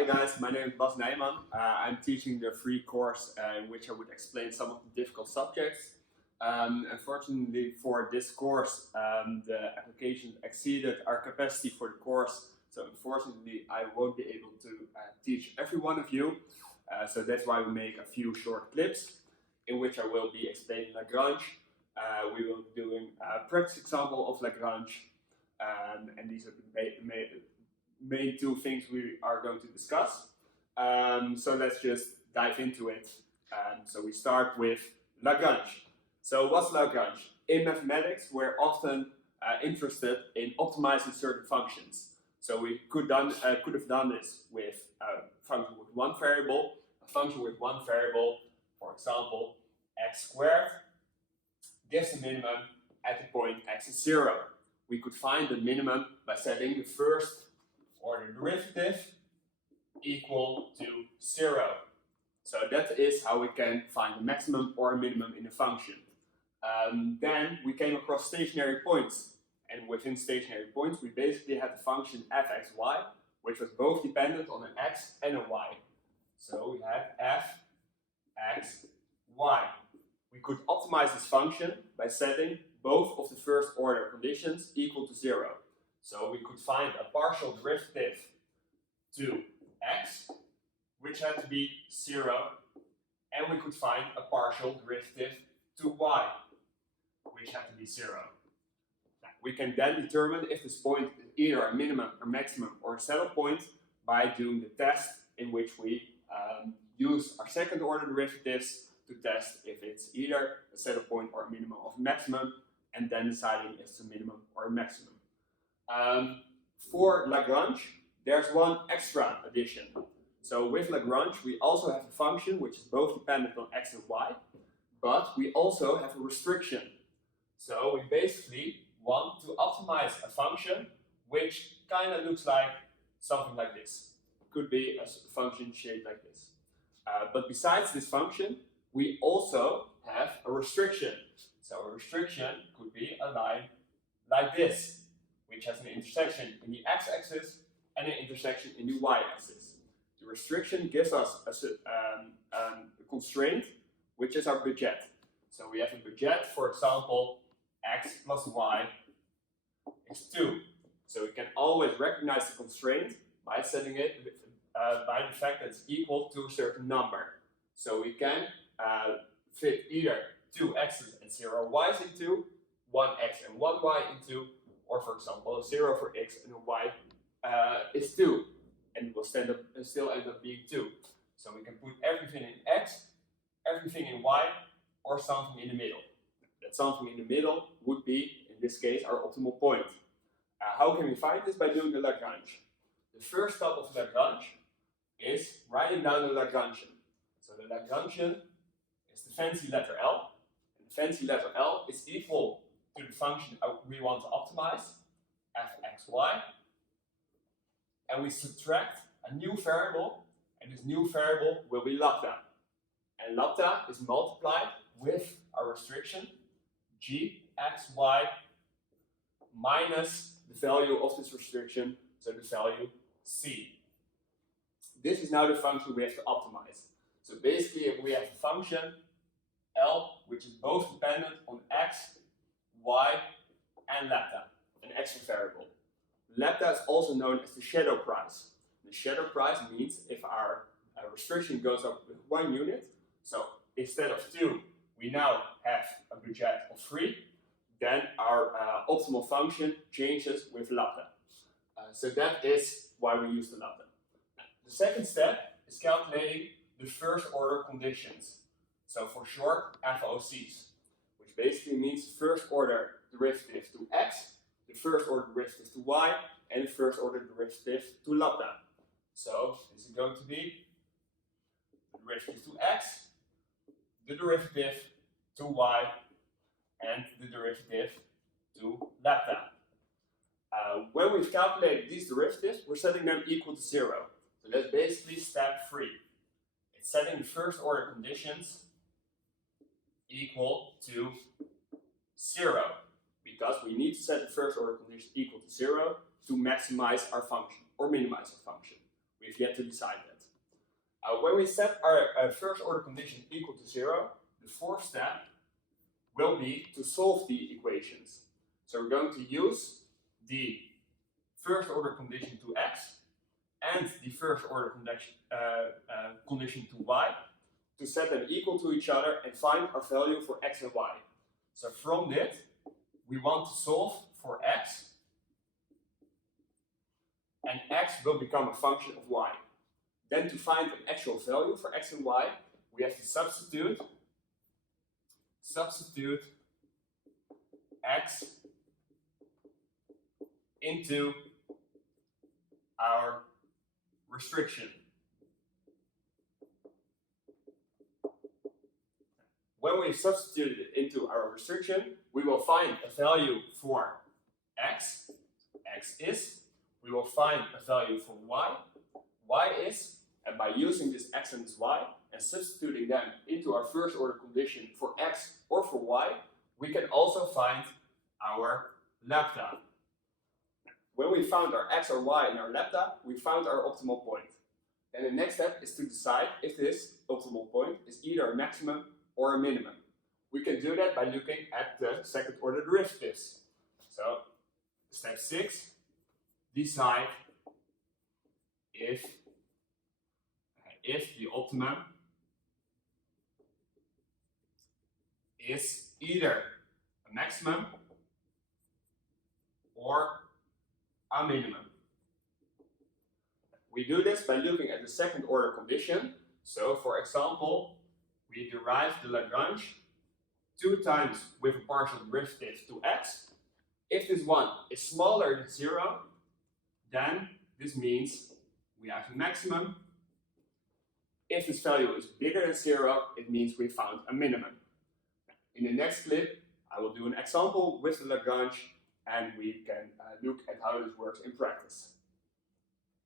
Hi guys, my name is Bas Nijman. I'm teaching the free course in which I would explain some of the difficult subjects. Unfortunately for this course, the application exceeded our capacity for the course, so unfortunately I won't be able to teach every one of you. So that's why we make a few short clips in which I will be explaining Lagrange. We will be doing a practice example of Lagrange, and these are the main two things we are going to discuss. So let's just dive into it. So we start with Lagrange. So what's Lagrange? In mathematics, we're often interested in optimizing certain functions. So we could have done this with a function with one variable. A function with one variable, for example, x squared, gives a minimum at the point x is 0. We could find the minimum by setting the first order derivative equal to 0. So that is how we can find the maximum or minimum in a function. Then we came across stationary points, and within stationary points we basically had the function fxy, which was both dependent on an x and a y. So we had fxy. We could optimize this function by setting both of the first order conditions equal to 0. So we could find a partial derivative to x, which had to be 0, and we could find a partial derivative to y, which had to be 0. Now, we can then determine if this point is either a minimum, a maximum, or a saddle point by doing the test in which we use our second order derivatives to test if it's either a saddle point or a minimum of a maximum, and then deciding if it's a minimum or a maximum. For Lagrange, there's one extra addition. So with Lagrange, we also have a function which is both dependent on x and y, but we also have a restriction. So we basically want to optimize a function which kind of looks like something like this. It could be a function shaped like this. But besides this function, we also have a restriction. So a restriction could be a line like this, which has an intersection in the x-axis and an intersection in the y-axis. The restriction gives us a constraint, which is our budget. So we have a budget, for example, x plus y is 2. So we can always recognize the constraint by setting it by the fact that it's equal to a certain number. So we can fit either 2 x's and 0 y's into, 1 x and 1 y into, or for example, 0 for x and a y is 2, and it will still end up being 2. So we can put everything in x, everything in y, or something in the middle. That something in the middle would be, in this case, our optimal point. How can we find this? By doing the Lagrange. The first step of Lagrange is writing down the Lagrangian. So the Lagrangian is the fancy letter L, and the fancy letter L is equal to the function we want to optimize, fxy, and we subtract a new variable, and this new variable will be lambda. And lambda is multiplied with our restriction, gxy, minus the value of this restriction, so the value c. This is now the function we have to optimize. So basically, if we have a function L, which is both dependent on x, y, and lambda, an extra variable. Lambda is also known as the shadow price. The shadow price means if our restriction goes up with 1 unit, so instead of 2, we now have a budget of 3, then our optimal function changes with lambda. So that is why we use the lambda. The second step is calculating the first order conditions. So for short, FOCs, which basically means first order derivative to x, the first order derivative to y, and the first order derivative to lambda. So this is going to be the derivative to x, the derivative to y, and the derivative to lambda. When we've calculated these derivatives, we're setting them equal to 0. So that's basically step 3. It's setting the first order conditions equal to 0, because we need to set the first order condition equal to 0 to maximize our function or minimize our function. We've yet to decide that. When we set our first order condition equal to 0, the fourth step will be to solve the equations. So we're going to use the first order condition to x and the first order condition to y to set them equal to each other and find our value for x and y. So from that, we want to solve for x, and x will become a function of y. Then to find an actual value for x and y, we have to substitute x into our restriction. When we substitute it into our restriction, we will find a value for x, x is. We will find a value for y, y is. And by using this x and this y and substituting them into our first order condition for x or for y, we can also find our lambda. When we found our x or y in our lambda, we found our optimal point. Then the next step is to decide if this optimal point is either a maximum or a minimum. We can do that by looking at the second order derivatives. So, step 6, decide if the optimum is either a maximum or a minimum. We do this by looking at the second order condition. So, for example, we derive the Lagrange 2 times with a partial derivative to x. If this one is smaller than 0, then this means we have a maximum. If this value is bigger than 0, it means we found a minimum. In the next clip, I will do an example with the Lagrange, and we can look at how this works in practice.